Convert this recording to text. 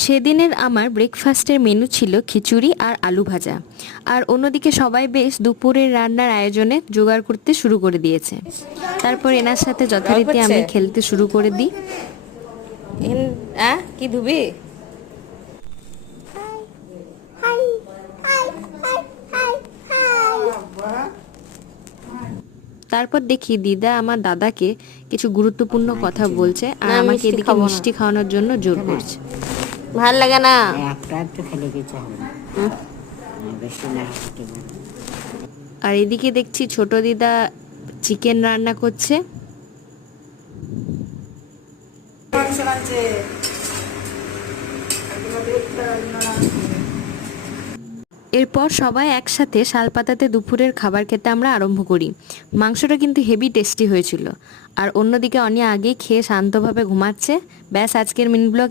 সেদিনের আমার ব্রেকফাস্টের মেনু ছিল খিচুড়ি আর আলু ভাজা। আর অন্যদিকে সবাই বেশ দুপুরের রান্নার আয়োজনে জোগাড় করতে শুরু করে দিয়েছে। তারপর এনার সাথে জল যথারীতি পড়ছে আমি খেলতে শুরু করে দিই। কি ধুবি? তারপর দেখি দিদা আমার দাদাকে কিছু গুরুত্বপূর্ণ কথা বলছে আর না, আমাকে মিষ্টি এদিকে খাবো না। মিষ্টি খাওয়ানোর জন্য জোর করছে। ভাল লাগে না। একটা একটু খেলে কিছু হবে না, বেশি না খেতে পারে। আর এদিকে দেখছি ছোট দিদা চিকেন রান্না করছে। এরপর সবাই একসাথে শালপাতাতে দুপুরের খাবার খেতে আমরা আরম্ভ করি। মাংসটা কিন্তু হেভি টেস্টি হয়েছিল। আর অন্যদিকে অনিয়া আগেই খেয়ে শান্তভাবে ঘুমাচ্ছে। ব্যাস, আজকের মিনি ব্লগ